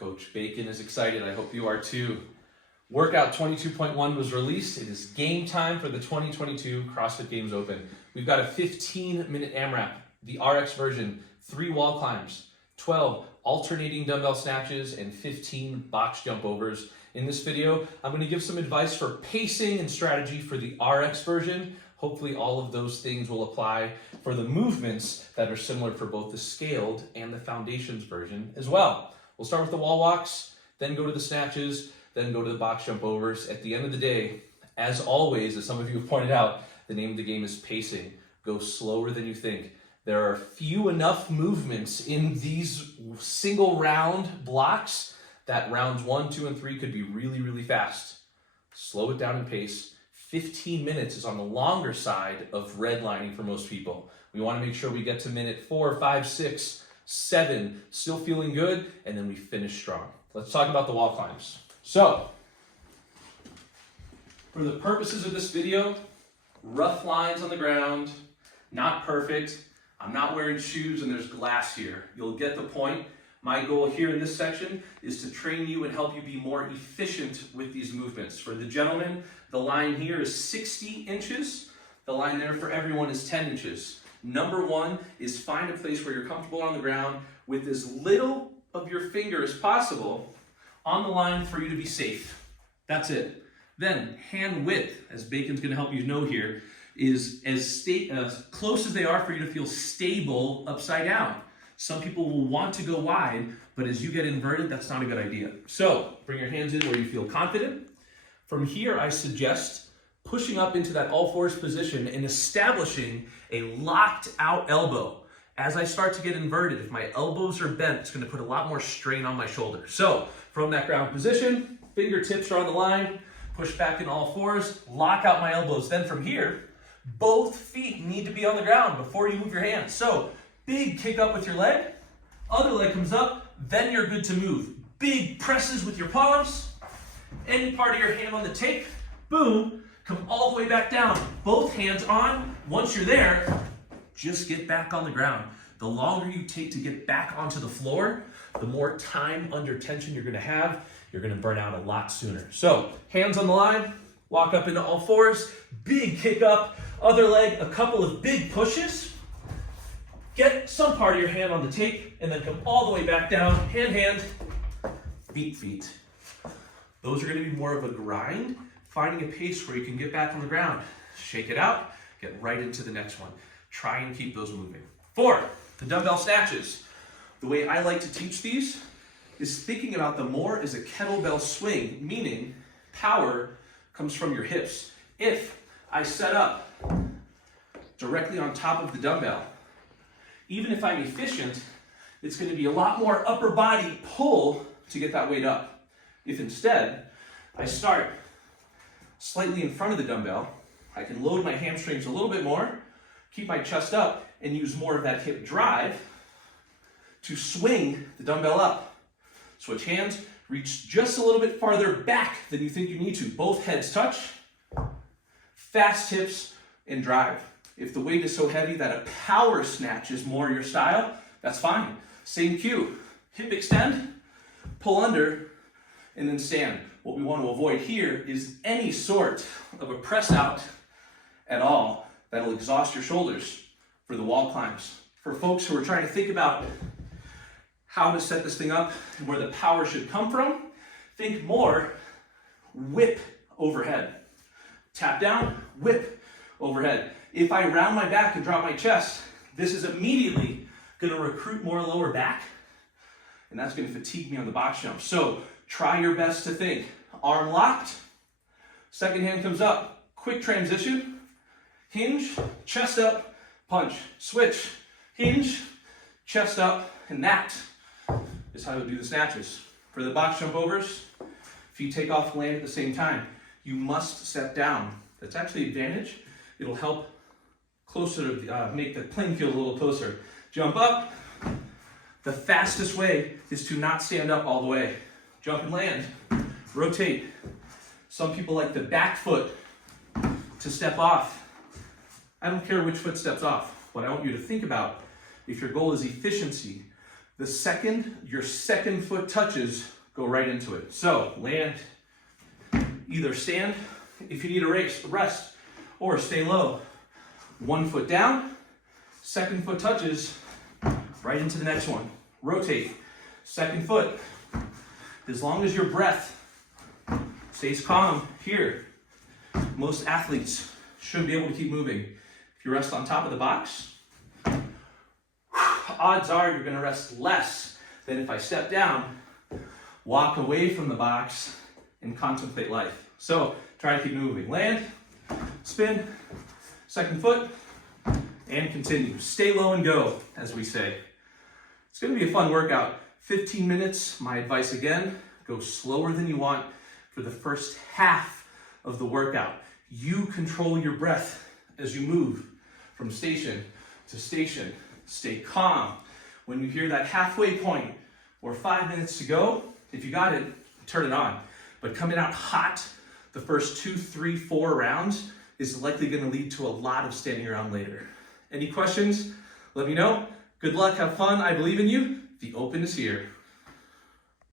Coach Bacon is excited. I hope you are too. Workout 22.1 was released. It is game time for the 2022 CrossFit Games Open. We've got a 15-minute AMRAP, the RX version, 3 wall climbs, 12 alternating dumbbell snatches, and 15 box jump overs. In this video, I'm going to give some advice for pacing and strategy for the RX version. Hopefully all of those things will apply for the movements that are similar for both the scaled and the foundations version as well. We'll start with the wall walks, then go to the snatches, then go to the box jump overs. At the end of the day, as always, as some of you have pointed out, the name of the game is pacing. Go slower than you think. There are few enough movements in these single round blocks that rounds 1, 2, and 3 could be really, really fast. Slow it down in pace. 15 minutes is on the longer side of redlining for most people. We want to make sure we get to minute 4, 5, 6, 7, still feeling good, and then we finish strong. Let's talk about the wall climbs. So, for the purposes of this video, rough lines on the ground, not perfect. I'm not wearing shoes and there's glass here. You'll get the point. My goal here in this section is to train you and help you be more efficient with these movements. For the gentlemen, the line here is 60 inches. The line there for everyone is 10 inches. Number one is find a place where you're comfortable on the ground with as little of your finger as possible on the line for you to be safe. That's it. Then hand width, as Bacon's going to help you know here, is as close as they are for you to feel stable upside down. Some people will want to go wide, but as you get inverted, that's not a good idea. So bring your hands in where you feel confident. From here, I suggest pushing up into that all fours position and establishing a locked out elbow. As I start to get inverted, if my elbows are bent, it's going to put a lot more strain on my shoulder. So from that ground position, fingertips are on the line, push back in all fours, lock out my elbows. Then from here, both feet need to be on the ground before you move your hands. So big kick up with your leg, other leg comes up, then you're good to move. Big presses with your palms, any part of your hand on the tape, boom, come all the way back down. Both hands on. Once you're there, just get back on the ground. The longer you take to get back onto the floor, the more time under tension you're gonna have. You're gonna burn out a lot sooner. So, hands on the line, walk up into all fours, big kick up, other leg, a couple of big pushes. Get some part of your hand on the tape, and then come all the way back down, hand, feet. Those are gonna be more of a grind, finding a pace where you can get back on the ground. Shake it out, get right into the next one. Try and keep those moving. 4, the dumbbell snatches. The way I like to teach these is thinking about them more as a kettlebell swing, meaning power comes from your hips. If I set up directly on top of the dumbbell, even if I'm efficient, it's going to be a lot more upper body pull to get that weight up. If instead, I start slightly in front of the dumbbell, I can load my hamstrings a little bit more, keep my chest up, and use more of that hip drive to swing the dumbbell up. Switch hands, reach just a little bit farther back than you think you need to. Both heads touch, fast hips, and drive. If the weight is so heavy that a power snatch is more your style, that's fine. Same cue, hip extend, pull under, and then stand. What we want to avoid here is any sort of a press out at all that'll exhaust your shoulders for the wall climbs. For folks who are trying to think about how to set this thing up and where the power should come from, think more whip overhead. Tap down, whip overhead. If I round my back and drop my chest, this is immediately going to recruit more lower back, and that's going to fatigue me on the box jump. So try your best to think arm locked, second hand comes up, quick transition, hinge, chest up, punch, switch, hinge, chest up, and that is how you'll do the snatches. For the box jump overs, if you take off and land at the same time, you must step down. That's actually an advantage. It'll help closer to make the playing field a little closer. Jump up. The fastest way is to not stand up all the way. Jump and land. Rotate. Some people like the back foot to step off. I don't care which foot steps off. What I want you to think about, if your goal is efficiency, The second your second foot touches, go right into it. So land, either stand if you need a rest, or stay low. 1 foot down, second foot touches, right into the next one. Rotate, second foot. As long as your breath stays calm here, most athletes should be able to keep moving. If you rest on top of the box, odds are you're gonna rest less than if I step down, walk away from the box, and contemplate life. So try to keep moving. Land, spin, second foot, and continue. Stay low and go, as we say. It's gonna be a fun workout. 15 minutes, my advice again, go slower than you want for the first half of the workout. You control your breath as you move from station to station. Stay calm. When you hear that halfway point or 5 minutes to go, if you got it, turn it on. But coming out hot the first 2, 3, 4 rounds is likely going to lead to a lot of standing around later. Any questions? Let me know. Good luck, have fun. I believe in you. The Open is here.